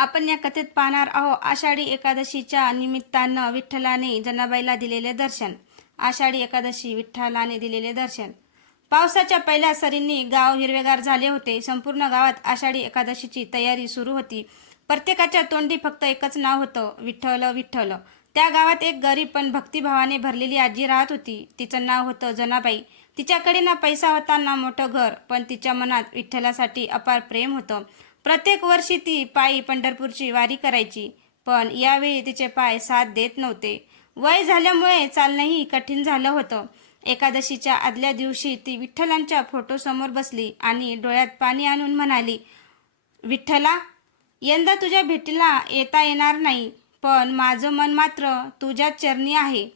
आपण या कथेत पाहणार आहोत आषाढी एकादशीच्या निमित्तानं विठ्ठलाने जनाबाईला दिलेले दर्शन. आषाढी एकादशी विठ्ठलाने दिलेले दर्शन. पावसाच्या पहिल्या सरींनी गाव हिरवेगार झाले होते. संपूर्ण गावात आषाढी एकादशीची तयारी सुरू होती. प्रत्येकाच्या तोंडी फक्त एकच नाव होतं, विठ्ठल विठ्ठल. त्या गावात एक गरीब पण भक्तिभावाने भरलेली आजी राहत होती. तिचं नाव होतं जनाबाई. तिच्याकडे ना पैसा होता ना मोठं घर, पण तिच्या मनात विठ्ठलासाठी अपार प्रेम होतं. प्रत्येक वर्षी ती पायी पंढरपूरची वारी करायची, पण यावेळी तिचे पाय साथ देत नव्हते. वय झाल्यामुळे चालणंही कठीण झालं होतं. एकादशीच्या आदल्या दिवशी ती विठ्ठलांच्या फोटोसमोर बसली आणि डोळ्यात पाणी आणून म्हणाली, विठ्ठला, यंदा तुझ्या भेटीला येता येणार नाही, पण माझं मन मात्र तुझ्या चरणी आहे.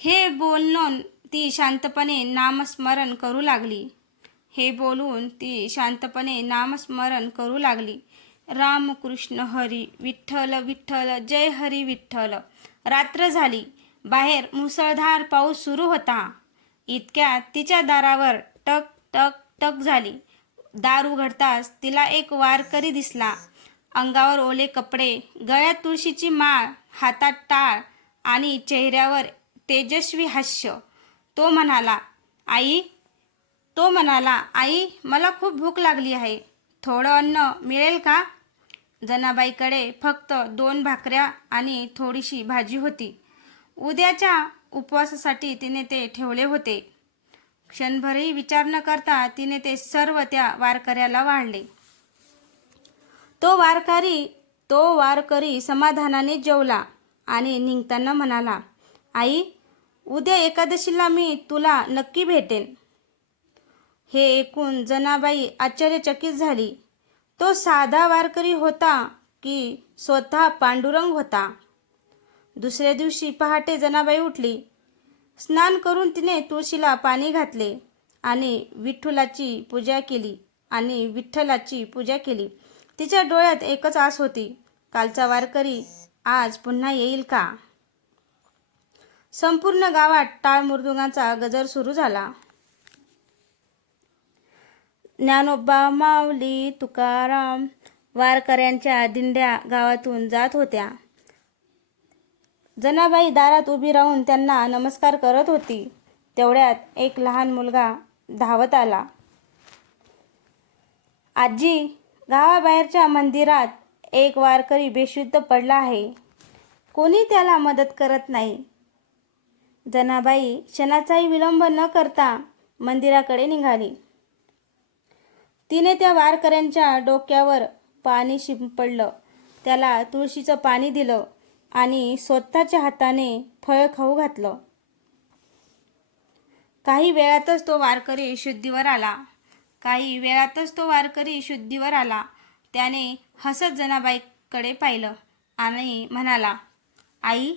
हे बोलून ती शांतपणे नामस्मरण करू लागली. रामकृष्ण हरी, विठ्ठल विठ्ठल, जय हरी विठ्ठल. रात्र झाली. बाहेर मुसळधार पाऊस सुरू होता. इतक्यात तिच्या दारावर टक टक टक झाली. दार उघडताच तिला एक वारकरी दिसला. अंगावर ओले कपडे, गळ्यात तुळशीची माळ, हातात टाळ आणि चेहऱ्यावर तेजस्वी हास्य. तो म्हणाला, आई, मला खूप भूक लागली आहे. थोडं अन्न मिळेल का? जनाबाईकडे फक्त 2 भाकऱ्या आणि थोडीशी भाजी होती. उद्याच्या उपवासासाठी तिने ते ठेवले होते. क्षणभरही विचार न करता तिने ते सर्व त्या वारकऱ्याला वाढले. तो वारकरी समाधानाने जेवला आणि निघताना म्हणाला, आई, उद्या एकादशीला मी तुला नक्की भेटेन. हे ऐकून जनाबाई आश्चर्यचकित झाली. तो साधा वारकरी होता की स्वतः पांडुरंग होता? दुसऱ्या दिवशी पहाटे जनाबाई उठली. स्नान करून तिने तुळशीला पाणी घातले आणि विठ्ठलाची पूजा केली. तिच्या डोळ्यात एकच आस होती, कालचा वारकरी आज पुन्हा येईल का? संपूर्ण गावात टाळ मृदुंगाचा गजर सुरू झाला. ज्ञानोबा, माऊली, तुकाराम, वारकऱ्यांच्या दिंड्या गावातून जात होत्या. जनाबाई दारात उभी राहून त्यांना नमस्कार करत होती. तेवढ्यात एक लहान मुलगा धावत आला. आजी, गावाबाहेरच्या मंदिरात एक वारकरी बेशुद्ध पडला आहे. कोणी त्याला मदत करत नाही. जनाबाई क्षणाचाही विलंब न करता मंदिराकडे निघाली. तिने त्या वारकऱ्यांच्या डोक्यावर पाणी शिंपडलं, त्याला तुळशीचं पाणी दिलं आणि स्वतःच्या हाताने फळ खाऊ घातलं. काही वेळातच तो वारकरी शुद्धीवर आला. त्याने हसत जनाबाईकडे पाहिलं आणि म्हणाला, आई,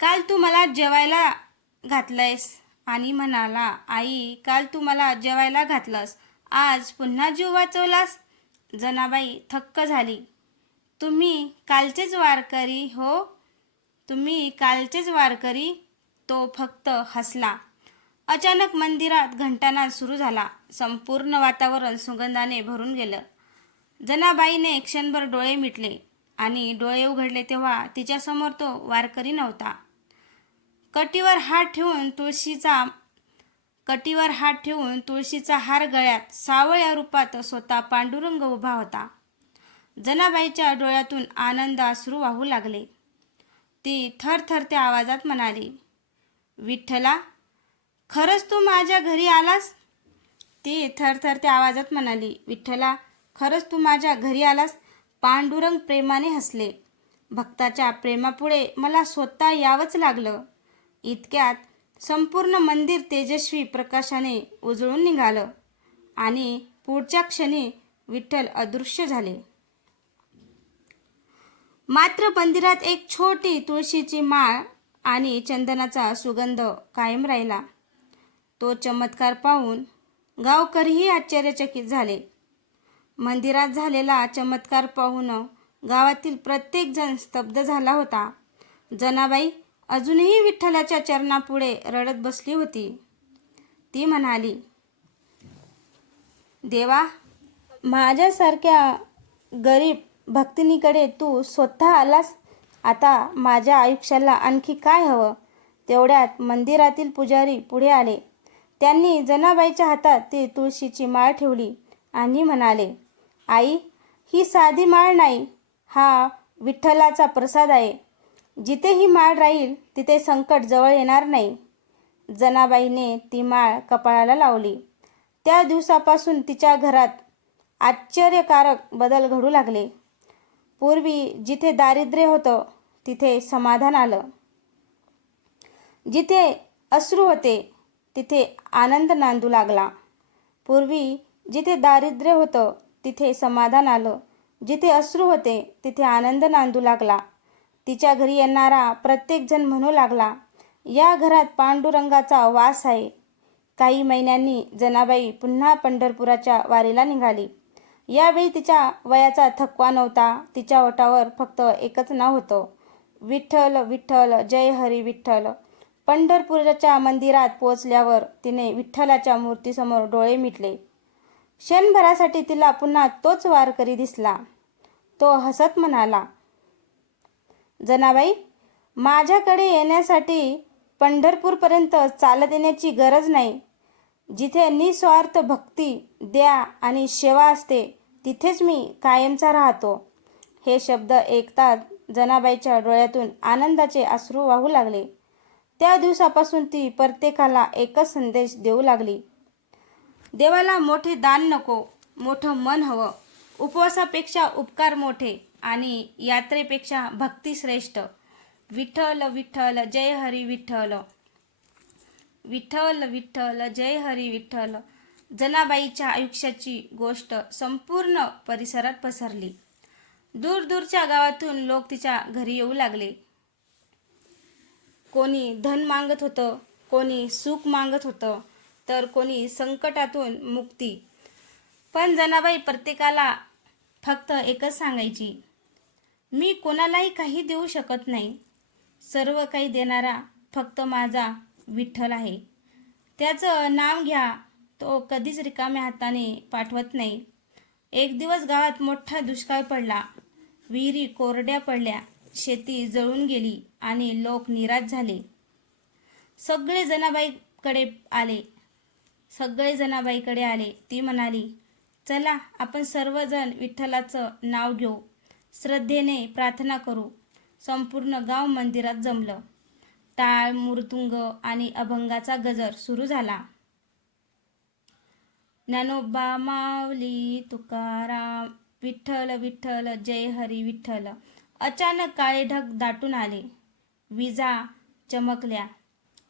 काल तू मला जेवायला घातलंस, आज पुन्हा जीव वाचवलास. जनाबाई थक्क झाली. तुम्ही कालचेच वारकरी? तो फक्त हसला. अचानक मंदिरात घंटानाद सुरू झाला. संपूर्ण वातावरण सुगंधाने भरून गेलं. जनाबाईने क्षणभर डोळे मिटले आणि डोळे उघडले तेव्हा तिच्यासमोर तो वारकरी नव्हता. कटीवर हात ठेवून तुळशीचा हार गळ्यात सावळ्या रूपात स्वतः पांडुरंग उभा होता. जनाबाईच्या डोळ्यातून आनंद अश्रू वाहू लागले. ती थरथरत्या आवाजात म्हणाली, विठ्ठला, खरंच तू माझ्या घरी आलास. पांडुरंग प्रेमाने हसले. भक्ताच्या प्रेमापुढे मला स्वतः यावंच लागलं. इतक्यात संपूर्ण मंदिर तेजस्वी प्रकाशाने उजळून निघालं आणि पुढच्या क्षणी विठ्ठल अदृश्य झाले. मात्र मंदिरात एक छोटी तुळशीची माळ आणि चंदनाचा सुगंध कायम राहिला. तो चमत्कार पाहून गावकरीही आश्चर्यचकित झाले. मंदिरात झालेला चमत्कार पाहून गावातील प्रत्येक जण स्तब्ध झाला होता. जनाबाई अजूनही विठ्ठलाच्या चरणापुढे रडत बसली होती. ती म्हणाली, देवा, माझ्यासारख्या गरीब भक्तिनीकडे तू स्वतः आलास. आता माझ्या आयुष्याला आणखी काय हवं. तेवढ्यात मंदिरातील पुजारी पुढे आले. त्यांनी जनाबाईच्या हातात ती तुळशीची माळ ठेवली आणि म्हणाले, आई, ही साधी माळ नाही, हा विठ्ठलाचा प्रसाद आहे. जिथे ही माळ राहील तिथे संकट जवळ येणार नाही. जनाबाईने ती माळ कपाळाला लावली. त्या दिवसापासून तिच्या घरात आश्चर्यकारक बदल घडू लागले. पूर्वी जिथे दारिद्र्य होतं तिथे समाधान आलं. जिथे अश्रू होते तिथे आनंद नांदू लागला. पूर्वी जिथे दारिद्र्य होतं तिथे समाधान आलं. जिथे अश्रू होते तिथे आनंद नांदू लागला. तिच्या घरी येणारा प्रत्येकजण म्हणू लागला, या घरात पांडुरंगाचा वास आहे. काही महिन्यांनी जनाबाई पुन्हा पंढरपुराच्या वारीला निघाली. यावेळी तिच्या वयाचा थकवा नव्हता. तिच्या ओठावर फक्त एकच नाव होतं, विठ्ठल विठ्ठल, जय हरी विठ्ठल. पंढरपूरच्या मंदिरात पोचल्यावर तिने विठ्ठलाच्या मूर्तीसमोर डोळे मिटले. क्षणभरासाठी तिला पुन्हा तोच वारकरी दिसला. तो हसत म्हणाला, जनाबाई, माझ्याकडे येण्यासाठी पंढरपूरपर्यंत चालत येण्याची गरज नाही. जिथे निस्वार्थ भक्ती, दया आणि सेवा असते तिथेच मी कायमचा राहतो. हे शब्द ऐकताच जनाबाईच्या डोळ्यातून आनंदाचे अश्रू वाहू लागले. त्या दिवसापासून ती प्रत्येकाला एकच संदेश देऊ लागली, देवाला मोठे दान नको, मोठं मन हवं. उपवासापेक्षा उपकार मोठे आणि यात्रेपेक्षा भक्ती श्रेष्ठ. विठ्ठल विठ्ठल, जय हरी विठ्ठल. विठ्ठल विठ्ठल, जय हरी विठ्ठल. जनाबाईच्या आयुष्याची गोष्ट संपूर्ण परिसरात पसरली. दूरदूरच्या गावातून लोक तिच्या घरी येऊ लागले. कोणी धन मागत होतं, कोणी सुख मागत होतं, तर कोणी संकटातून मुक्ती. पण जनाबाई प्रत्येकाला फक्त एकच सांगायची, मी कोणालाही काही देऊ शकत नाही. सर्व काही देणारा फक्त माझा विठ्ठल आहे. त्याचं नाव घ्या, तो कधीच रिकाम्या हाताने पाठवत नाही. एक दिवस गावात मोठा दुष्काळ पडला. विहिरी कोरड्या पडल्या, शेती जळून गेली आणि लोक निराश झाले. सगळे जनाबाईकडे आले. ती म्हणाली, चला आपण सर्वजण विठ्ठलाचं नाव घेऊ, श्रद्धेने प्रार्थना करू. संपूर्ण गाव मंदिरात जमलं. टाळ, मृदुंग आणि अभंगाचा गजर सुरू झाला. ज्ञानोबा माऊली तुकाराम, विठ्ठल विठ्ठल, जय हरी विठ्ठल. अचानक काळे ढग दाटून आले. विजा चमकल्या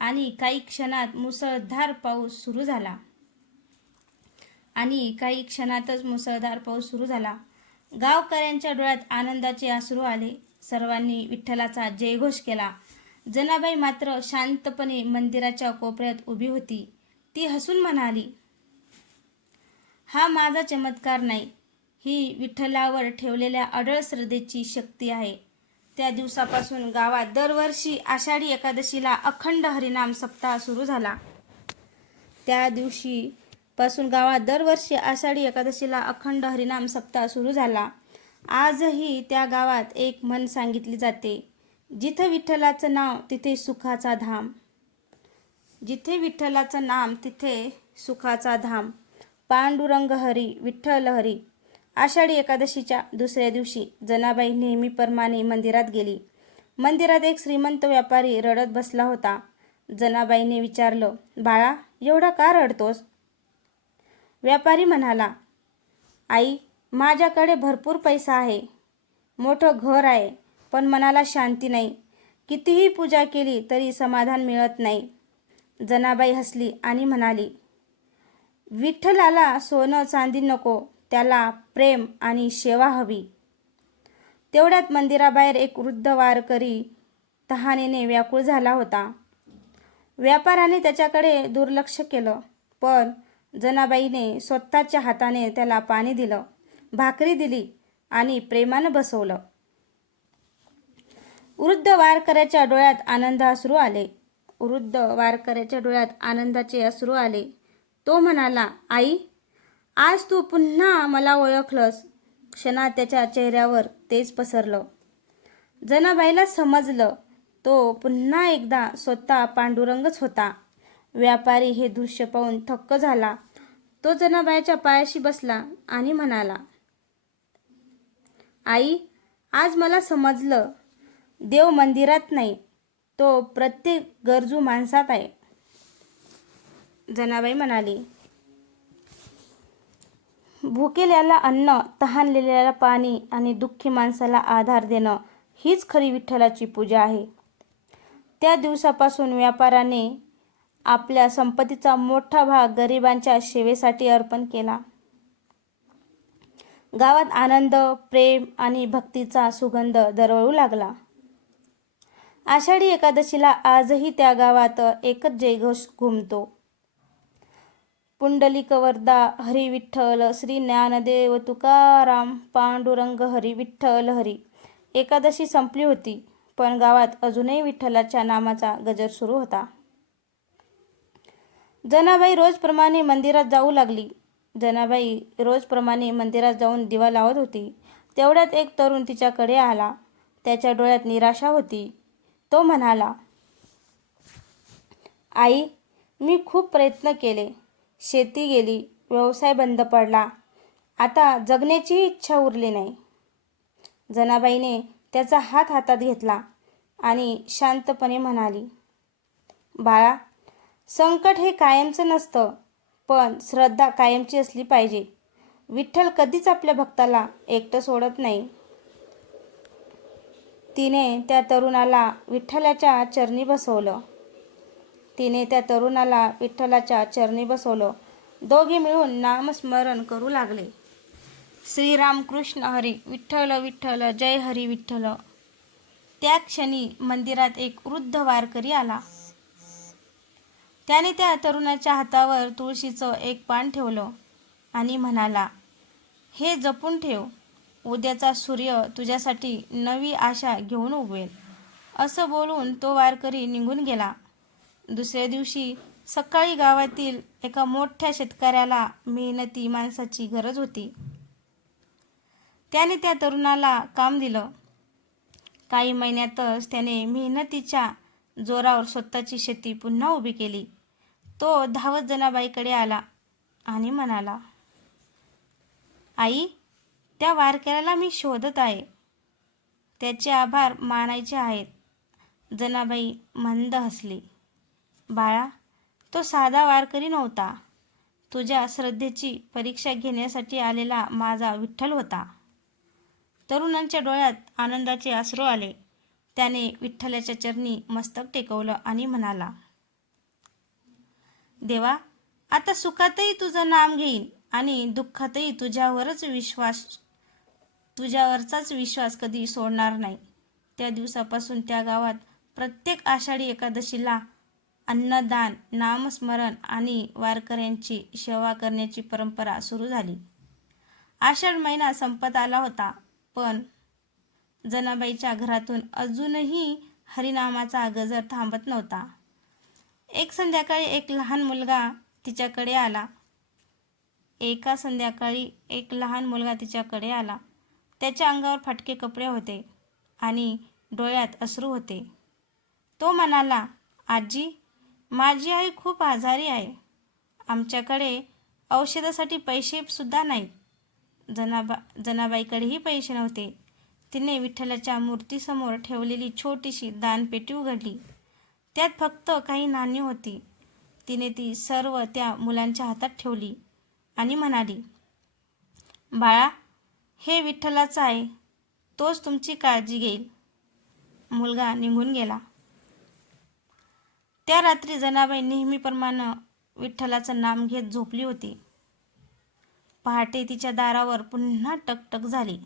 आणि काही क्षणातच मुसळधार पाऊस सुरू झाला. गावकऱ्यांच्या डोळ्यात आनंदाचे अश्रू आले. सर्वांनी विठ्ठलाचा जयघोष केला. जनाबाई मात्र शांतपणे मंदिराच्या कोपऱ्यात उभी होती. ती हसून म्हणाली, हा माझा चमत्कार नाही, ही विठ्ठलावर ठेवलेल्या अढळ श्रद्धेची शक्ती आहे. त्या दिवसापासून गावात दरवर्षी आषाढी एकादशीला अखंड हरिनाम सप्ताह सुरू झाला. आजही त्या गावात एक म्हण सांगितली जाते, जिथे विठ्ठलाचं नाव तिथे सुखाचा धाम. जिथे विठ्ठलाचं नाम तिथे सुखाचा धाम. पांडुरंग हरी, विठ्ठल हरी. आषाढी एकादशीच्या दुसऱ्या दिवशी जनाबाई नेहमीप्रमाणे मंदिरात गेली. मंदिरात एक श्रीमंत व्यापारी रडत बसला होता. जनाबाईने विचारलं, बाळा, एवढा का रडतोस? व्यापारी म्हणाला, आई, माझ्याकडे भरपूर पैसा आहे, मोठं घर आहे, पण मनाला शांती नाही. कितीही पूजा केली तरी समाधान मिळत नाही. जनाबाई हसली आणि म्हणाली, विठ्ठलाला सोनं चांदी नको, त्याला प्रेम आणि सेवा हवी. तेवढ्यात मंदिराबाहेर एक वृद्ध वारकरी तहानेने व्याकुळ झाला होता. व्यापाऱ्याने त्याच्याकडे दुर्लक्ष केलं, पण जनाबाईने स्वतःच्या हाताने त्याला पाणी दिलं, भाकरी दिली आणि प्रेमानं बसवलं. वृद्ध वारकऱ्याच्या डोळ्यात आनंदाचे अश्रू आले. तो म्हणाला, आई, आज तू पुन्हा मला ओळखलंस. क्षणात त्याच्या चेहऱ्यावर तेज पसरलं. जनाबाईला समजलं तो पुन्हा एकदा स्वतः पांडुरंगच होता. व्यापारी हे दृश्य पाहून थक्क झाला. तो जनाबाईच्या पायाशी बसला आणि म्हणाला, आई, आज मला समजलं, देव मंदिरात नाही, तो प्रत्येक गरजू माणसात आहे. जनाबाई म्हणाली, भुकेल्याला अन्न, तहानलेल्याला पाणी आणि दुःखी माणसाला आधार देणं हीच खरी विठ्ठलाची पूजा आहे. त्या दिवसापासून व्यापाराने आपल्या संपत्तीचा मोठा भाग गरिबांच्या सेवेसाठी अर्पण केला. गावात आनंद, प्रेम आणि भक्तीचा सुगंध दरवळू लागला. आषाढी एकादशीला आजही त्या गावात एकच जयघोष घुमतो. पुंडलिक वरदा हरी विठ्ठल, श्री ज्ञानदेव तुकाराम, पांडुरंग हरी विठ्ठल हरी. एकादशी संपली होती, पण गावात अजूनही विठ्ठलाच्या नामाचा गजर सुरू होता. जनाबाई रोजप्रमाणे मंदिरात जाऊ लागली. जनाबाई रोजप्रमाणे मंदिरात जाऊन दिवा लावत होती. तेवढ्यात एक तरुण तिच्याकडे आला. त्याच्या डोळ्यात निराशा होती. तो म्हणाला, आई, मी खूप प्रयत्न केले, शेती गेली, व्यवसाय बंद पडला, आता जगण्याचीही इच्छा उरली नाही. जनाबाईने त्याचा हात हातात घेतला आणि शांतपणे म्हणाली, बाळा, संकट हे कायमचं नसतं, पण श्रद्धा कायमची असली पाहिजे. विठ्ठल कधीच आपल्या भक्ताला एकटं सोडत नाही. तिने त्या तरुणाला विठ्ठलाच्या चरणी बसवलं. दोघे मिळून नामस्मरण करू लागले. श्रीरामकृष्ण हरी, विठ्ठल विठ्ठल, जय हरी विठ्ठल. त्या क्षणी मंदिरात एक वृद्ध वारकरी आला. त्याने त्या तरुणाच्या हातावर तुळशीचं एक पान ठेवलं आणि म्हणाला, हे जपून ठेव, उद्याचा सूर्य तुझ्यासाठी नवी आशा घेऊन उगवेल. असं बोलून तो वारकरी निघून गेला. दुसऱ्या दिवशी सकाळी गावातील एका मोठ्या शेतकऱ्याला मेहनती माणसाची गरज होती. त्याने त्या तरुणाला काम दिलं. काही महिन्यातच त्याने मेहनतीच्या जोरावर स्वतःची शेती पुन्हा उभी केली. तो धावत जनाबाईकडे आला आणि म्हणाला, आई, त्या वारकऱ्याला मी शोधत आहे, त्याचे आभार मानायचे आहेत. जनाबाई मंद हसली. बाळा, तो साधा वारकरी नव्हता, तुझ्या श्रद्धेची परीक्षा घेण्यासाठी आलेला माझा विठ्ठल होता. तरुणांच्या डोळ्यात आनंदाचे अश्रू आले. त्याने विठ्ठलाच्या चरणी मस्तक टेकवलं आणि म्हणाला, देवा, आता सुखातही तुझं नाम घेईन आणि दुःखातही तुझ्यावरचाच विश्वास कधी सोडणार नाही. त्या दिवसापासून त्या गावात प्रत्येक आषाढी एकादशीला अन्नदान, नामस्मरण आणि वारकऱ्यांची सेवा करण्याची परंपरा सुरू झाली. आषाढ महिना संपत आला होता, पण जनाबाईच्या घरातून अजूनही हरिनामाचा गजर थांबत नव्हता. एका संध्याकाळी एक लहान मुलगा तिच्याकडे आला. त्याच्या अंगावर फाटके कपडे होते आणि डोळ्यात अश्रू होते. तो म्हणाला, आजी, माझी आई खूप आजारी आहे. आमच्याकडे औषधासाठी पैसे सुद्धा नाहीत. जनाबाईकडेही पैसे नव्हते. तिने विठ्ठलाच्या मूर्तीसमोर ठेवलेली छोटीशी दानपेटी उघडली. त्यात फक्त काही नाणी होती. तिने ती सर्व त्या मुलांच्या हातात ठेवली आणि म्हणाली, बाळा, हे विठ्ठलाचं आहे, तोच तुमची काळजी घेईल. मुलगा निघून गेला. त्या रात्री जनाबाई नेहमीप्रमाणे विठ्ठलाचं नाम घेत झोपली होती. पहाटे तिच्या दारावर पुन्हा टकटक झाली.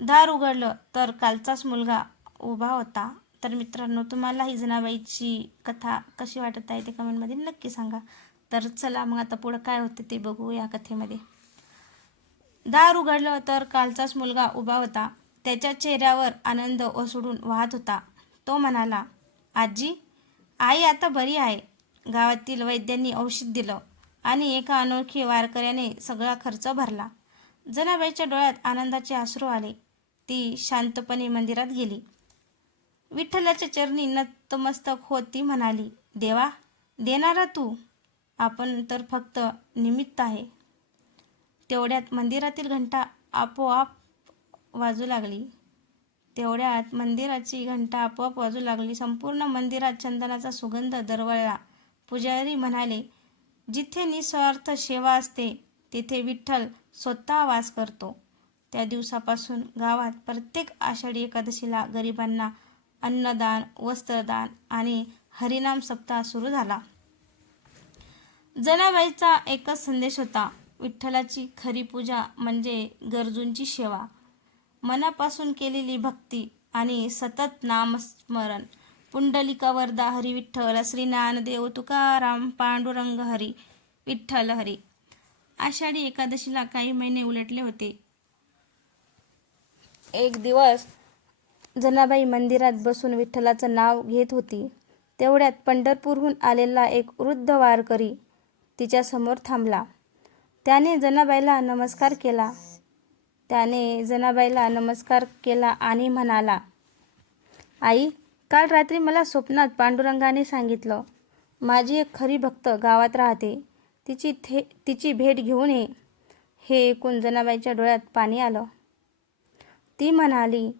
दार उघडलं तर कालचाच मुलगा उभा होता. तर मित्रांनो, तुम्हाला ही जनाबाईची कथा कशी वाटत आहे ते कमेंटमध्ये नक्की सांगा. तर चला मग आता पुढं काय होतं ते बघू या कथेमध्ये. दार उघडलं तर कालचाच मुलगा उभा होता. त्याच्या चेहऱ्यावर आनंद ओसळून वाहत होता. तो म्हणाला, आजी, आई आता बरी आहे. गावातील वैद्यांनी औषध दिलं आणि एका अनोळखी वारकऱ्याने सगळा खर्च भरला. जनाबाईच्या डोळ्यात आनंदाचे अश्रू आले. ती शांतपणे मंदिरात गेली. विठ्ठलाच्या चरणी नतमस्तक होत ती म्हणाली, देवा, देणारा तू, आपण तर फक्त निमित्त आहे. तेवढ्यात मंदिरातील घंटा आपोआप वाजू लागली. मंदिराची घंटा आपोआप वाजू लागली. संपूर्ण मंदिरात चंदनाचा सुगंध दरवळला. पुजारी म्हणाले, जिथे निस्वार्थ सेवा असते तिथे विठ्ठल स्वतः वास करतो. त्या दिवसापासून गावात प्रत्येक आषाढी एकादशीला गरिबांना अन्नदान, वस्त्रदान आणि हरिनाम सप्ताह सुरू झाला. जनाबाईचा एकच संदेश होता, विठ्ठलाची खरी पूजा म्हणजे गरजूंची सेवा, मनापासून केलेली भक्ती आणि सतत नामस्मरण. पुंडलिका वरदा हरी विठ्ठल, श्री ज्ञानदेव तुकाराम, पांडुरंग हरी विठ्ठल हरी. आषाढी एकादशीला काही महिने उलटले होते. एक दिवस जनाबाई मंदिरात बसून विठ्ठलाचं नाव घेत होती. तेवढ्यात पंढरपूरहून आलेला एक वृद्ध वारकरी तिच्यासमोर थांबला. त्याने जनाबाईला नमस्कार केला आणि म्हणाला, आई, काल रात्री मला स्वप्नात पांडुरंगाने सांगितलं, माझी एक खरी भक्त गावात राहते, तिची भेट घेऊन ये. हे ऐकून जनाबाईच्या डोळ्यात पाणी आलं. ती म्हणाली,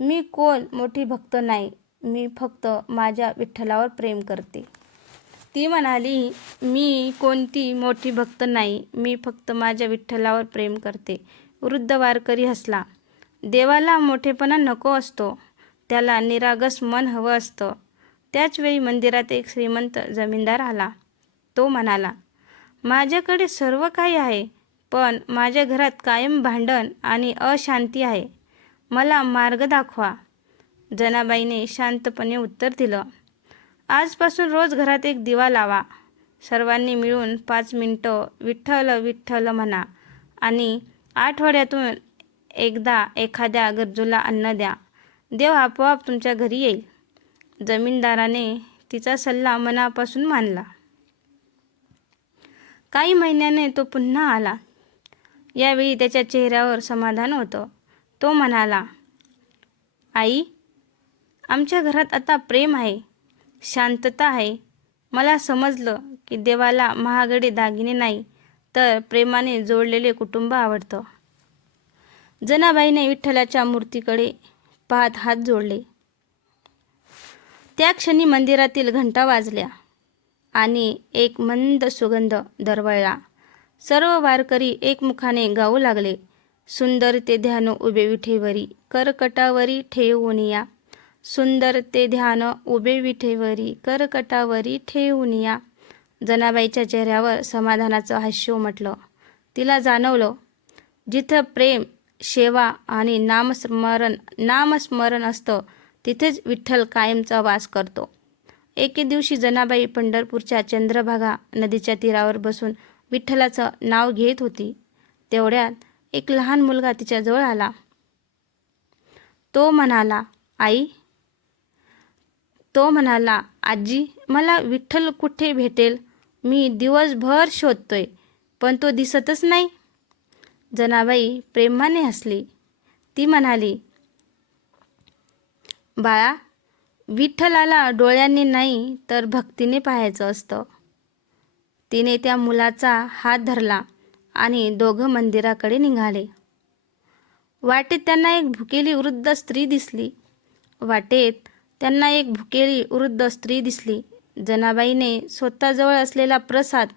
मी कोण मोठी भक्त नाही, मी फक्त माझ्या विठ्ठलावर प्रेम करते. मी कोणती मोठी भक्त नाही, मी फक्त माझ्या विठ्ठलावर प्रेम करते. वृद्ध वारकरी हसला. देवाला मोठेपणा नको असतो, त्याला निरागस मन हवं असतं. त्याचवेळी मंदिरात एक श्रीमंत जमीनदार आला. तो म्हणाला, माझ्याकडे सर्व काही आहे, पण माझ्या घरात कायम भांडण आणि अशांती आहे. मला मार्ग दाखवा. जनाबाईने शांतपणे उत्तर दिलं, आजपासून रोज घरात एक दिवा लावा. सर्वांनी मिळून 5 मिनिटं विठ्ठल विठ्ठल म्हणा आणि आठवड्यातून एकदा एखाद्या गरजूला अन्न द्या. देव आपोआप तुमच्या घरी येईल. जमीनदाराने तिचा सल्ला मनापासून मानला. काही महिन्याने तो पुन्हा आला. यावेळी त्याच्या चेहऱ्यावर समाधान होतं. तो म्हणाला, आई, आमच्या घरात आता प्रेम आहे, शांतता आहे. मला समजलं की देवाला महागडे दागिने नाही, तर प्रेमाने जोडलेले कुटुंब आवडतं. जनाबाईने विठ्ठलाच्या मूर्तीकडे पाहत हात जोडले. त्या क्षणी मंदिरातील घंटा वाजल्या आणि एक मंद सुगंध दरवळला. सर्व वारकरी एकमुखाने गाऊ लागले, सुंदर ते ध्यान उभे विठेवरी, करकटावरी ठेवून या. सुंदर ते ध्यान उभे विठेवरी, करकटावरी ठेवून या. जनाबाईच्या चेहऱ्यावर समाधानाचं हास्य उमटलं. तिला जाणवलं, जिथं प्रेम, सेवा आणि नामस्मरण असतं तिथेच विठ्ठल कायमचा वास करतो. एके दिवशी जनाबाई पंढरपूरच्या चंद्रभागा नदीच्या तीरावर बसून विठ्ठलाचं नाव घेत होती. तेवढ्यात एक लहान मुलगा तिच्याजवळ आला. तो म्हणाला, आजी, मला विठ्ठल कुठे भेटेल? मी दिवसभर शोधतोय, पण तो दिसतच नाही. जनाबाई प्रेमाने हसली. ती म्हणाली, बाळा, विठ्ठलाला डोळ्यांनी नाही तर भक्तीने पाहायचं असतं. तिने त्या मुलाचा हात धरला आणि दोघं मंदिराकडे निघाले. वाटेत त्यांना एक भुकेली वृद्ध स्त्री दिसली. जनाबाईने स्वतःजवळ असलेला प्रसाद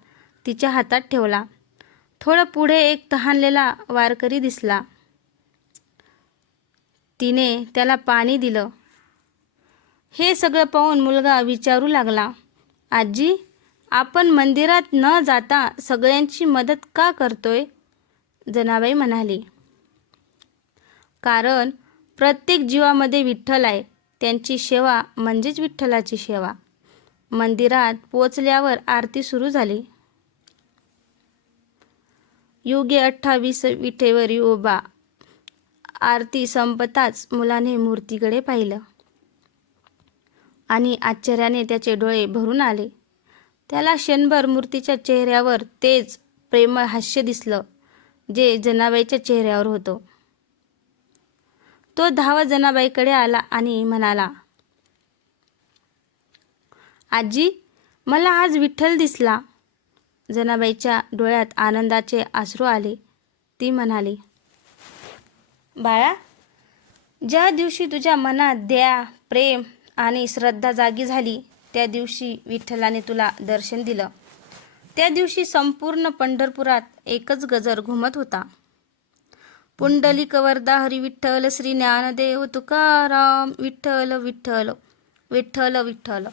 तिच्या हातात ठेवला. थोडं पुढे एक तहानलेला वारकरी दिसला. तिने त्याला पाणी दिलं. हे सगळं पाहून मुलगा विचारू लागला, आजी, आपण मंदिरात न जाता सगळ्यांची मदत का करतोय? जनाबाई म्हणाली, कारण प्रत्येक जीवामध्ये विठ्ठल आहे, त्यांची सेवा म्हणजेच विठ्ठलाची सेवा. मंदिरात पोचल्यावर आरती सुरू झाली. युगे 28 विठेवरी उभा. आरती संपताच मुलाने मूर्तीकडे पाहिलं आणि आश्चर्याने त्याचे डोळे भरून आले. त्याला क्षणभर मूर्तीच्या चेहऱ्यावर तेच प्रेमळ हास्य दिसलं जे जनाबाईच्या चेहऱ्यावर होतं. तो धावत जनाबाईकडे आला आणि म्हणाला, आजी, मला आज विठ्ठल दिसला. जनाबाईच्या डोळ्यात आनंदाचे अश्रू आले. ती म्हणाली, बाळा, ज्या दिवशी तुझ्या मनात दया, प्रेम आणि श्रद्धा जागी झाली त्या दिवशी विठ्ठलाने तुला दर्शन दिलं. त्या दिवशी संपूर्ण पंढरपुरात एकच गजर घुमत होता. पुंडलिक वरदा हरी विठ्ठल, श्री ज्ञानदेव तुकाराम, विठ्ठल विठ्ठल विठ्ठल विठ्ठल.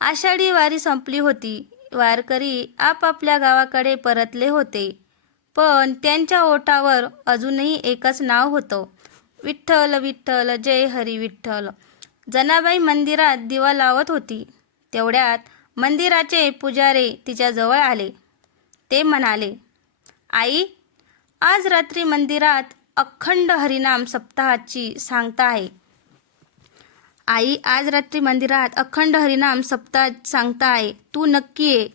आषाढी वारी संपली होती. वारकरी आपापल्या गावाकडे परतले होते. पण त्यांच्या ओठावर अजूनही एकच नाव होतं, विठ्ठल विठ्ठल, जय हरी विठ्ठल. जनाबाई मंदिरात दिवा लावत होती. तेवढ्यात मंदिराचे पुजारी तिच्याजवळ आले. ते म्हणाले, आई, आज रात्री मंदिरात अखंड हरिनाम सप्ताहाची सांगता आहे. आई, आज रात्री मंदिरात अखंड हरिनाम सप्ताह सांगता आहे. तू नक्की ये.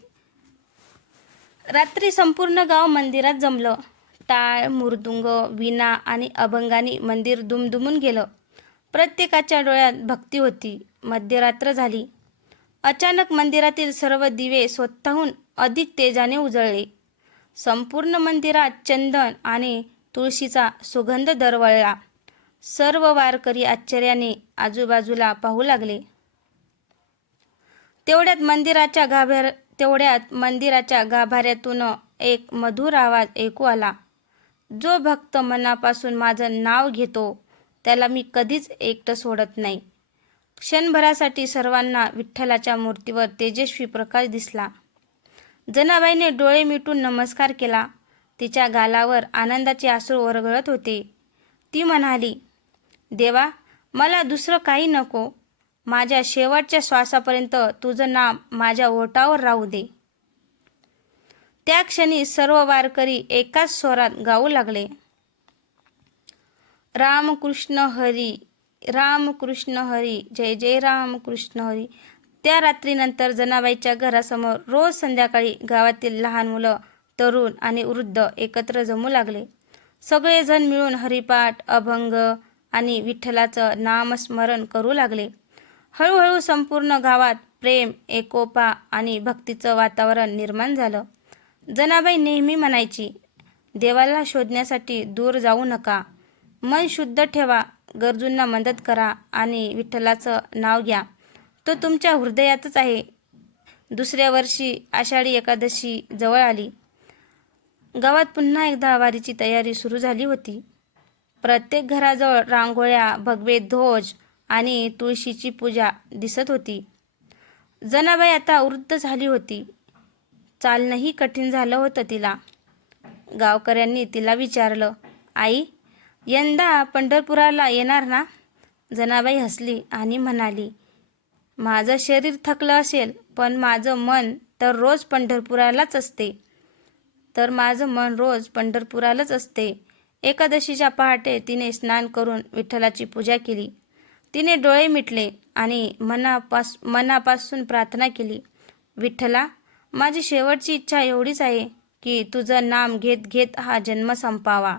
रात्री संपूर्ण गाव मंदिरात जमलं. टाळ, मृदुंग, वीणा आणि अभंगाने मंदिर दुमदुमून गेलं. प्रत्येकाच्या डोळ्यात भक्ती होती. मध्यरात्र झाली. अचानक मंदिरातील सर्व दिवे स्वतःहून अधिक तेजाने उजळले. संपूर्ण मंदिरात चंदन आणि तुळशीचा सुगंध दरवळला. सर्व वारकरी आश्चर्याने आजूबाजूला पाहू लागले. तेवढ्यात मंदिराच्या गाभाऱ्यातून एक मधुर आवाज ऐकू आला, जो भक्त मनापासून माझं नाव घेतो त्याला मी कधीच एकटं सोडत नाही. क्षणभरासाठी सर्वांना विठ्ठलाच्या मूर्तीवर तेजस्वी प्रकाश दिसला. जनाबाईने डोळे मिटून नमस्कार केला. तिच्या गालावर आनंदाचे अश्रू ओरघळत होते. ती म्हणाली, देवा, मला दुसरं काही नको. माझ्या शेवटच्या श्वासापर्यंत तुझं नाम माझ्या ओठावर राहू दे. त्या क्षणी सर्व वारकरी एकाच स्वरात गाऊ लागले, रामकृष्ण हरी, रामकृष्ण हरी, जय जय रामकृष्ण हरी. त्या रात्रीनंतर जनाबाईच्या घरासमोर रोज संध्याकाळी गावातील लहान मुलं, तरुण आणि वृद्ध एकत्र जमू लागले. सगळेजण मिळून हरिपाठ, अभंग आणि विठ्ठलाचं नामस्मरण करू लागले. हळूहळू संपूर्ण गावात प्रेम, एकोपा आणि भक्तीचं वातावरण निर्माण झालं. जनाबाई नेहमी म्हणायची, देवाला शोधण्यासाठी दूर जाऊ नका. मन शुद्ध ठेवा, गरजूंना मदत करा आणि विठ्ठलाचं नाव घ्या. तो तुमच्या हृदयातच आहे. दुसऱ्या वर्षी आषाढी एकादशी जवळ आली. गावात पुन्हा एकदा वारीची तयारी सुरू झाली होती. प्रत्येक घराजवळ रांगोळ्या, भगवे ध्वज आणि तुळशीची पूजा दिसत होती. जनाबाई आता वृद्ध झाली होती. चालणंही कठीण झालं होतं तिला. गावकऱ्यांनी तिला विचारलं, आई, यंदा पंढरपुराला येणार ना? जनाबाई हसली आणि म्हणाली, माझं शरीर थकलं असेल पण माझं मन तर रोज पंढरपुरालाच असते. एकादशीच्या पहाटे तिने स्नान करून विठ्ठलाची पूजा केली. तिने डोळे मिटले आणि मनापासून प्रार्थना केली, विठ्ठला, माझी शेवटची इच्छा एवढीच आहे की तुझं नाम घेत घेत हा जन्म संपावा.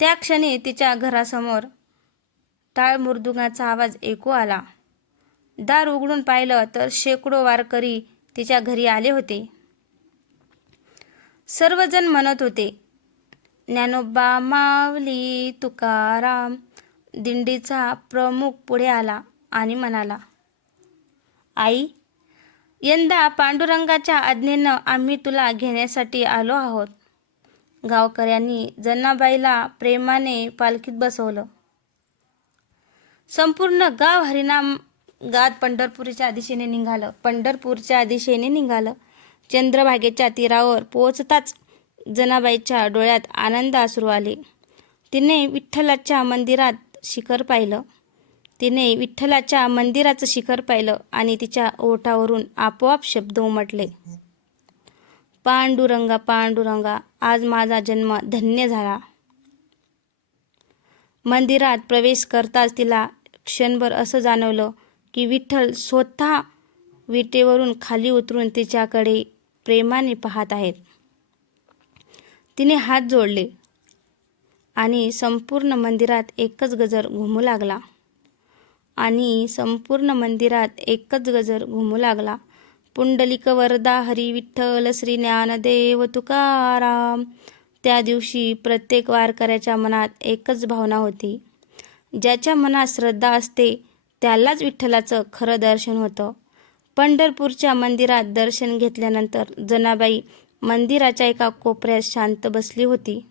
त्या क्षणी तिच्या घरासमोर टाळ मृदुंगाचा आवाज ऐकू आला. दार उघडून पाहिलं तर शेकडो वारकरी तिच्या घरी आले होते. सर्वजण म्हणत होते, ज्ञानोबा माऊली तुकाराम. दिंडीचा प्रमुख पुढे आला आणि म्हणाला, आई, यंदा पांडुरंगाच्या आज्ञेनं आम्ही तुला घेण्यासाठी आलो आहोत. गावकऱ्यांनी जनाबाईला प्रेमाने पालखीत बसवलं. संपूर्ण गाव हरिनाम गात पंढरपूरच्या दिशेने निघालं. चंद्रभागेच्या तीरावर पोहोचताच जनाबाईच्या डोळ्यात आनंद अश्रू आले. तिने विठ्ठलाच्या मंदिराचं शिखर पाहिलं आणि तिच्या ओठावरून आपोआप शब्द उमटले, पांडुरंगा पांडुरंगा, आज माझा जन्म धन्य झाला. मंदिरात प्रवेश करताच तिला क्षणभर असं जाणवलं की विठ्ठल स्वतः विटेवरून खाली उतरून तिच्याकडे प्रेमाने पाहत आहेत. तिने हात जोडले आणि संपूर्ण मंदिरात एकच गजर घुमू लागला. पुंडलिक वरदा हरी विठ्ठल श्री ज्ञानदेव तुकाराम. त्या दिवशी प्रत्येक वारकऱ्याच्या मनात एकच भावना होती. ज्याच्या मनात श्रद्धा असते त्यालाच विठ्ठलाचं खरं दर्शन होतं. पंढरपूरच्या मंदिरात दर्शन घेतल्यानंतर जनाबाई मंदिराच्या एका कोपऱ्यात शांत बसली होती.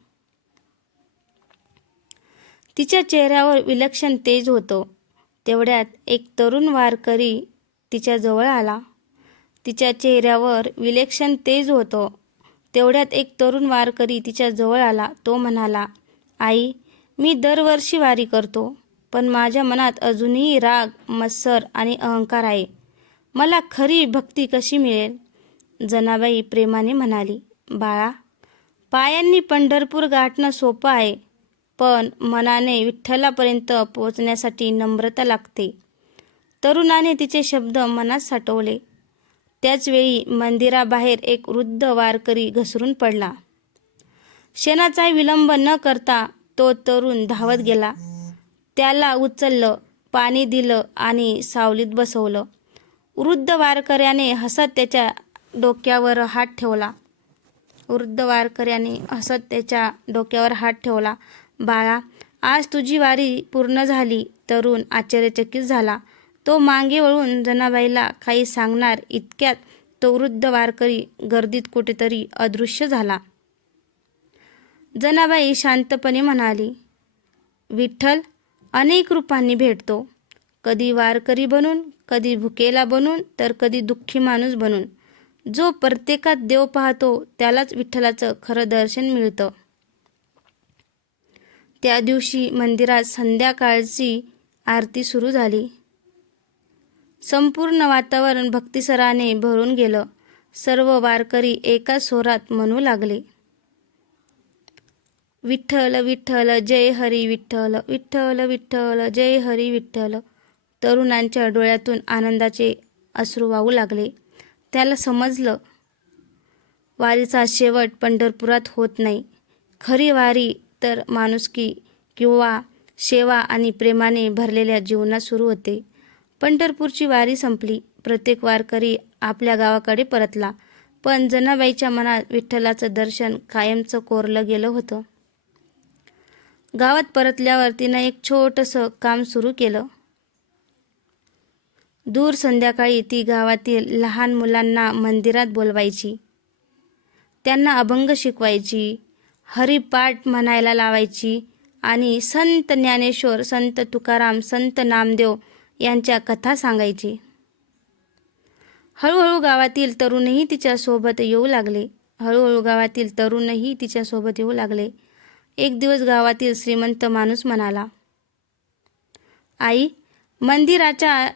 तिच्या चेहऱ्यावर विलक्षण तेज होतं. तेवढ्यात एक तरुण वारकरी तिच्याजवळ आला. तो म्हणाला, आई, मी दरवर्षी वारी करतो, पण माझ्या मनात अजूनही राग, मत्सर आणि अहंकार आहे. मला खरी भक्ती कशी मिळेल? जनाबाई प्रेमाने म्हणाली, बाळा, पायांनी पंढरपूर गाठणं सोपं आहे, पण मनाने विठ्ठलापर्यंत पोहोचण्यासाठी नम्रता लागते. तरुणाने तिचे शब्द मनात साठवले. त्याचवेळी मंदिराबाहेर एक वृद्ध वारकरी घसरून पडला. क्षणाचाही विलंब न करता तो तरुण धावत गेला. त्याला उचललं, पाणी दिलं आणि सावलीत बसवलं. वृद्ध वारकऱ्याने हसत त्याच्या डोक्यावर हात ठेवला. बाळा, आज तुझी वारी पूर्ण झाली. तरुण आश्चर्यचकित झाला. तो मागे वळून जनाबाईला काही सांगणार इतक्यात तो वृद्ध वारकरी गर्दीत कुठेतरी अदृश्य झाला. जनाबाई शांतपणे म्हणाली, विठ्ठल अनेक रूपांनी भेटतो. कधी वारकरी बनून, कधी भुकेला बनून, तर कधी दुःखी माणूस बनून. जो प्रत्येकात देव पाहतो त्यालाच विठ्ठलाचं खरं दर्शन मिळतं. त्या दिवशी मंदिरात संध्याकाळची आरती सुरू झाली. संपूर्ण वातावरण भक्तिसराने भरून गेलं. सर्व वारकरी एका स्वरात म्हणू लागले, विठ्ठल विठ्ठल जय हरी विठ्ठल, विठ्ठल विठ्ठल जय हरी विठ्ठल. तरुणांच्या डोळ्यातून आनंदाचे अश्रू वाहू लागले. त्याला समजलं, वारीचा शेवट पंढरपुरात होत नाही. खरी वारी तर माणुसकी किंवा सेवा आणि प्रेमाने भरलेल्या जीवनात सुरू होते. पंढरपूरची वारी संपली. प्रत्येक वारकरी आपल्या गावाकडे परतला. पण जनाबाईच्या मनात विठ्ठलाचं दर्शन कायमचं कोरलं गेलं होतं. गावात परतल्यावर तिनं एक छोटंसं काम सुरू केलं. दूर संध्याकाळी ती गावातील लहान मुलांना मंदिरात बोलवायची. त्यांना अभंग शिकवायची, हरिपाठ म्हणायला लावायची आणि संत ज्ञानेश्वर, संत तुकाराम, संत नामदेव यांच्या कथा सांगायची. हळूहळू गावातील तरुणही तिच्यासोबत येऊ लागले. एक दिवस गावातील श्रीमंत माणूस म्हणाला, आई, मंदिराचा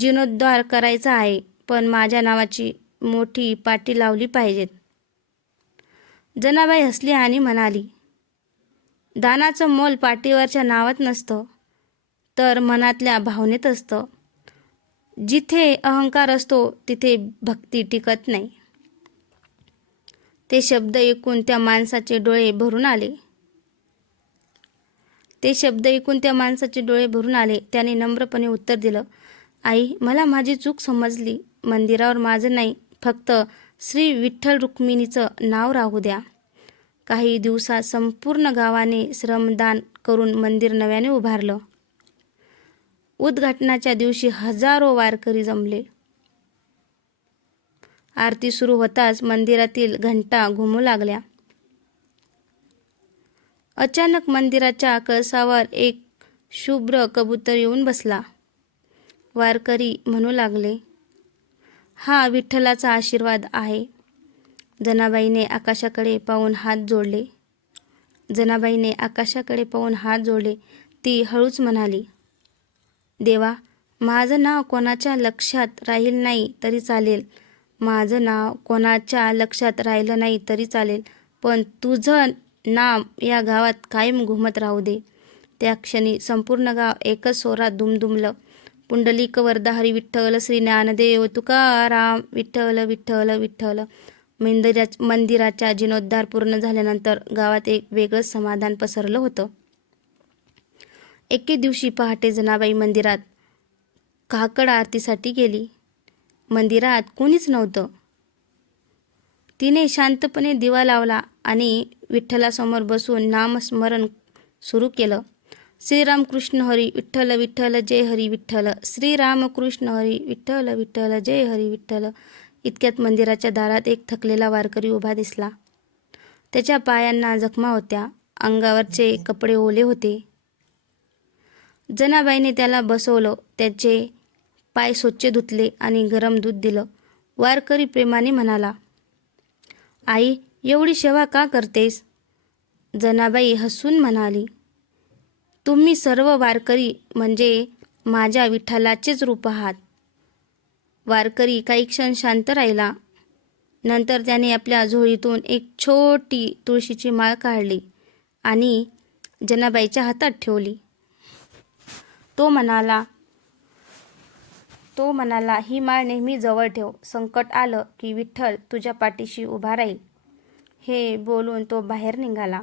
जीर्णोद्धार करायचा आहे, पण माझ्या नावाची मोठी पाटी लावली पाहिजेत. जनाबाई हसली आणि म्हणाली, दानाचं मोल पाटीवरच्या नावात नसतं, तर मनातल्या भावनेत असतं. जिथे अहंकार असतो तिथे भक्ती टिकत नाही. ते शब्द ऐकून त्या माणसाचे डोळे भरून आले. त्याने नम्रपणे उत्तर दिलं, आई, मला माझी चूक समजली. मंदिरावर माझं नाही, फक्त श्री विठ्ठल रुक्मिणीचं नाव राहू द्या. काही दिवसात संपूर्ण गावाने श्रमदान करून मंदिर नव्याने उभारलं. उद्घाटनाच्या दिवशी हजारो वारकरी जमले. आरती सुरू होताच मंदिरातील घंटा घुमू लागल्या. अचानक मंदिराच्या कळसावर एक शुभ्र कबूतर येऊन बसला. वारकरी म्हणू लागले, हा विठ्ठलाचा आशीर्वाद आहे. जनाबाईने आकाशाकडे पाहून हात जोडले. ती हळूच म्हणाली, देवा, माझं नाव कोणाच्या लक्षात राहिलं नाही तरी चालेल, पण तुझं नाम या गावात कायम घुमत राहू दे. त्या क्षणी संपूर्ण गाव एकच स्वरात दुमदुमलं. पुंडलिक वरदा हरी विठ्ठल, श्री ज्ञानदेव तुकाराम, विठ्ठल विठ्ठल विठ्ठल. मंदिराच्या जीर्णोद्धार पूर्ण झाल्यानंतर गावात एक वेगळंच समाधान पसरलं होतं. एके दिवशी पहाटे जनाबाई मंदिरात काकड आरतीसाठी गेली. मंदिरात कोणीच नव्हतं. तिने शांतपणे दिवा लावला आणि विठ्ठलासमोर बसून नामस्मरण सुरू केलं. श्रीरामकृष्ण हरी विठ्ठल विठ्ठल जय हरी विठ्ठल, श्रीरामकृष्ण हरी विठ्ठल विठ्ठल जय हरी विठ्ठल. इतक्यात मंदिराच्या दारात एक थकलेला वारकरी उभा दिसला. त्याच्या पायांना जखमा होत्या, अंगावरचे कपडे ओले होते. जनाबाईने त्याला बसवलं, त्याचे पाय स्वच्छ धुतले आणि गरम दूध दिलं. वारकरी प्रेमाने म्हणाला, आई, एवढी सेवा का करतेस? जनाबाई हसून म्हणाली, तुम्ही सर्व वारकरी म्हणजे माझ्या विठ्ठलाचेच रूप आहात. वारकरी काही क्षण शांत राहिला. नंतर त्याने आपल्या झोळीतून एक छोटी तुळशीची माळ काढली आणि जनाबाईच्या हातात ठेवली. तो म्हणाला, ही माळ नेहमी जवळ ठेव. संकट आलं की विठ्ठल तुझ्या पाठीशी उभा राहील. हे बोलून तो बाहेर निघाला.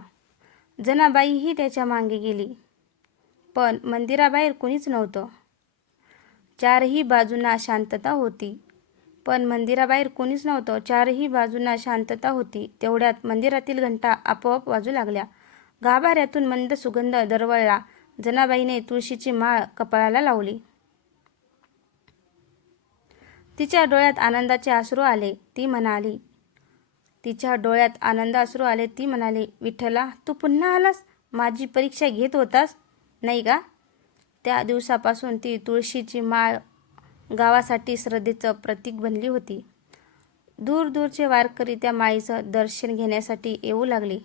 जनाबाईही त्याच्या मागे गेली. पण मंदिराबाहेर कुणीच नव्हतं. चारही बाजूंना शांतता होती. चारही बाजूंना शांतता होती. तेवढ्यात मंदिरातील घंटा आपोआप वाजू लागल्या. गाभाऱ्यातून मंद सुगंध दरवळला. जनाबाईने तुळशीची माळ कपाळाला लावली. तिच्या डोळ्यात आनंदाचे अश्रू आले. ती म्हणाली, विठ्ठला, तू पुन्हा आलास? माझी परीक्षा घेत होतास, नाही का? त्या दिवसापासून ती तुळशीची माळ गावासाठी श्रद्धेचं प्रतीक बनली होती. दूरदूरचे वारकरी त्या माळीचं दर्शन घेण्यासाठी येऊ लागले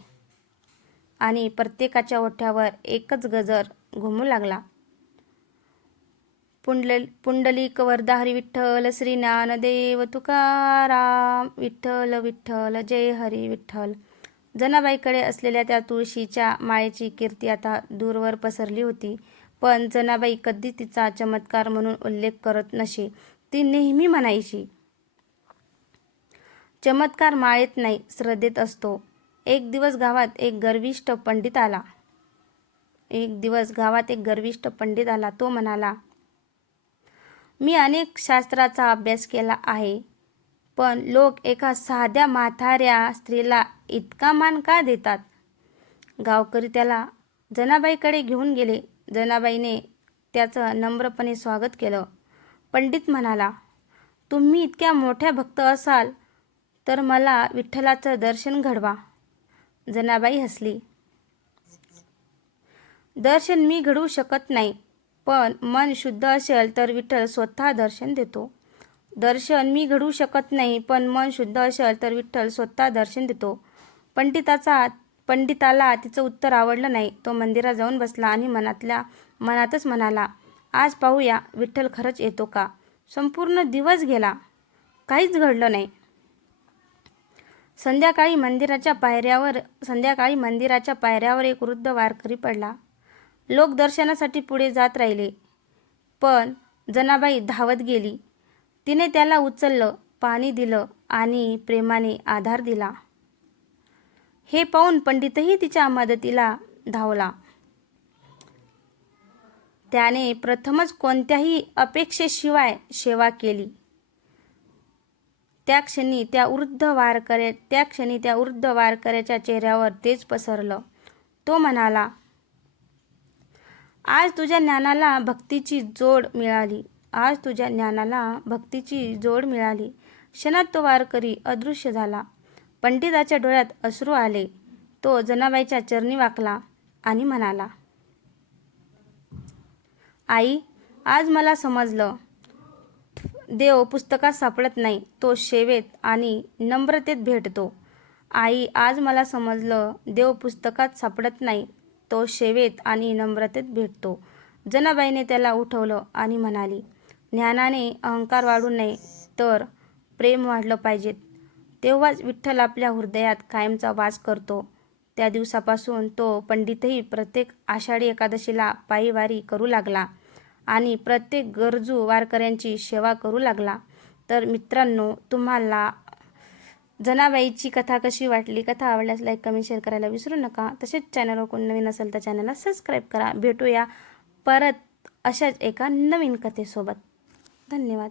आणि प्रत्येकाच्या ओठ्यावर एकच गजर घुमू लागला. पुंडलिक वरदा हरी विठ्ठल, श्री ज्ञानदेव तुकाराम, विठ्ठल विठ्ठल जय हरी विठ्ठल. जनाबाईकडे असलेल्या त्या तुळशीच्या माळेची कीर्ती आता दूरवर पसरली होती. पण जनाबाई कधी तिचा चमत्कार म्हणून उल्लेख करत नसे. ती नेहमी म्हणायची, चमत्कार माळेत नाही, श्रद्धेत असतो. एक दिवस गावात एक गर्विष्ठ पंडित आला. तो म्हणाला, मी अनेक शास्त्राचा अभ्यास केला आहे, पण लोक एका साध्या म्हाताऱ्या स्त्रीला इतका मान का देतात? गावकरी त्याला जनाबाईकडे घेऊन गेले. जनाबाईने त्याचं नम्रपणे स्वागत केलं. पंडित म्हणाला, तुम्ही इतक्या मोठ्या भक्त असाल तर मला विठ्ठलाचं दर्शन घडवा. जनाबाई हसली. दर्शन मी घडवू शकत नाही, पण मन शुद्ध असेल तर विठ्ठल स्वतः दर्शन देतो. पंडिताला तिचं उत्तर आवडलं नाही. तो मंदिरात जाऊन बसला आणि मनातच म्हणाला, आज पाहूया विठ्ठल खरंच येतो का. संपूर्ण दिवस गेला, काहीच घडलं नाही. संध्याकाळी मंदिराच्या पायऱ्यावर एक वृद्ध वारकरी पडला. लोक दर्शनासाठी पुढे जात राहिले, पण जनाबाई धावत गेली. तिने त्याला उचललं, पाणी दिलं आणि प्रेमाने आधार दिला. हे पाहून पंडितही तिच्या मदतीला धावला. त्याने प्रथमच कोणत्याही अपेक्षेशिवाय सेवा केली. त्या क्षणी त्या वृद्ध वारकऱ्याच्या चेहऱ्यावर तेज पसरलं. तो म्हणाला, आज तुझ्या ज्ञानाला भक्तीची जोड मिळाली. क्षणात तो वारकरी अदृश्य झाला. पंडिताच्या डोळ्यात अश्रू आले. तो जनाबाईच्या चरणी वाकला आणि म्हणाला, आई, आज मला समजलं, देव पुस्तकात सापडत नाही, तो सेवेत आणि नम्रतेत भेटतो. आई, आज मला समजलं, देव पुस्तकात सापडत नाही, तो सेवेत आणि नम्रतेत भेटतो. जनाबाईने त्याला उठवलं आणि म्हणाली, ज्ञानाने अहंकार वाढू नये, तर प्रेम वाढलं पाहिजेत. तेव्हाच विठ्ठल आपल्या हृदयात कायमचा वास करतो. त्या दिवसापासून तो पंडितही प्रत्येक आषाढी एकादशीला पायी वारी करू लागला आणि प्रत्येक गरजू वारकऱ्यांची सेवा करू लागला. तर मित्रांनो, तुम्हाला जनाबाईची कथा कशी वाटली? कथा आवडल्यास लाईक, कमेंट, शेअर करायला विसरू नका. तसेच चॅनलवर कोण नवीन असेल तर चॅनलला सबस्क्राईब करा. भेटूया परत अशाच एका नवीन कथेसोबत. धन्यवाद.